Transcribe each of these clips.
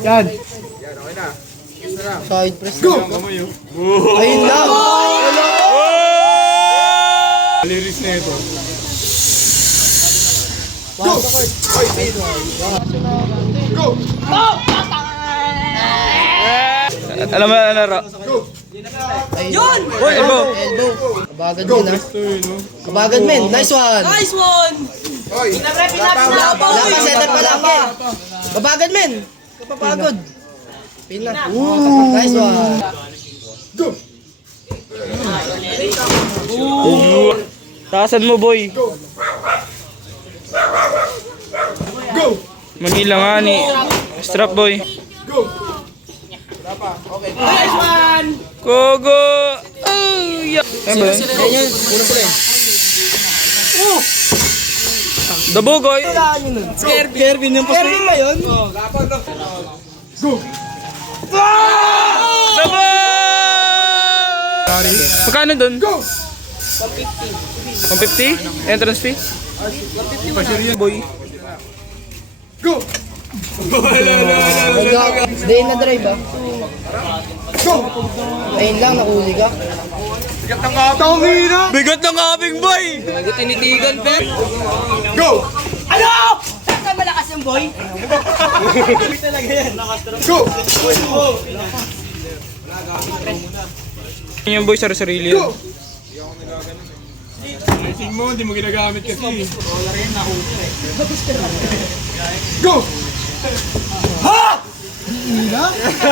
Yan. Okay na. Kiss na lang. Side press. Go! Ayun lang. Wala. Lyrics na ito. Go! Go! Alam mo na laro? Yun! Elbow. Elbow. Kabagad men ha. Kabagad men. Nice one. Nice one! Hoy! Wala pa, center pa lang eh. Kabagad men. Kapapagod. Pin na. Nice one. Go! Taasan mo, boy. Go! Manila nga ni. Strap, boy. Go! Nice one! Kogo! Oh, yeah. Ano ba? Yan yun. Una sila eh. Dabugoy. Kervin yung poste. Kervin ba yun? Go! Dabugoy! Magkano dun? Go! 150? Entrance fee? 150 boy. Go! Day na drive ah. Go! Ayun lang, nakuli ka. Tangina! Bigat ng kaping boy! Go! Ano? Saan malakas yung boy? Go! Yung boy sa sarili Go! yun. Tingin mo, hindi mo ginagamit kasi. Go!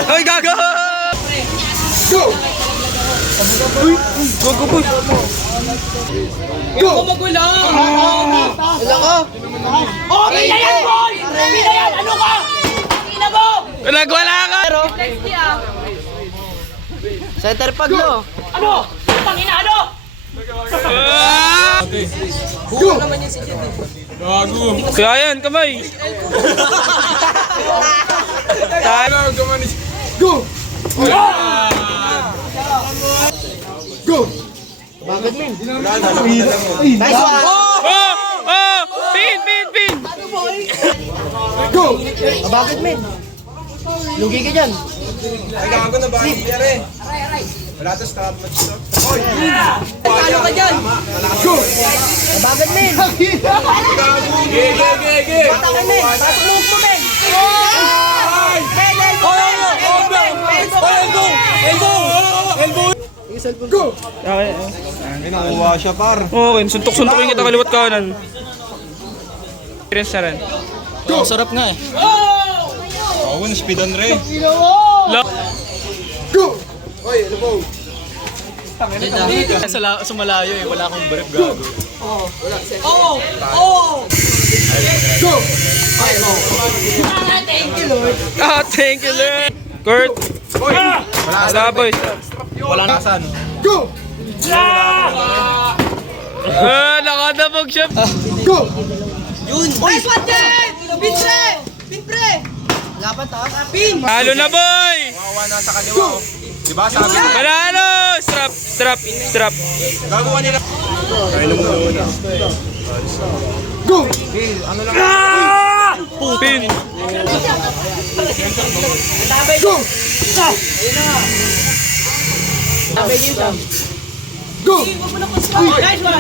Ay, gago! Go! Gogo boy! Go! Wala ka. Okay na yan, boy! Okay na yan! Ano ka? Ina mo! Nagwala ka! Center pag no. Ano? Pangina, ano? Go! Kaya yan, kamay! Go! Go! Bagad men. Nice one. Oh! Oh! Pin! Pin! Pin! Go! Kabagad men. Lugi ka dyan. Ano ka dyan? Go! Kabagad men. Patangin men. Patulog mo men. Go! Okay. Nakuha siya par. Okay, suntok-suntokin kita kaliwat kanan. Experience na rin. Go. Sarap nga eh. Ako na speedan rin. Go! Go! Oy, elbow. Sa malayo eh. Wala akong brief gago. Oo! Oo! Go! Thank you, Lord! Ah, thank you, Lord! Kurt! Wala boy! Wala nasan. Go! Ah, nakadabog siya! Go! Nice one, Jen! Pintre! Pintre! Wala pa taas. Pin! Halo na boy! Wawa na sa kaliwa. Oh. Diba sabi mo? Panalo! Strap! Strap! Strap! Gagawa nila. Kailan mo muna. Go! Ano lang? Pin! Go! Go! Nice one!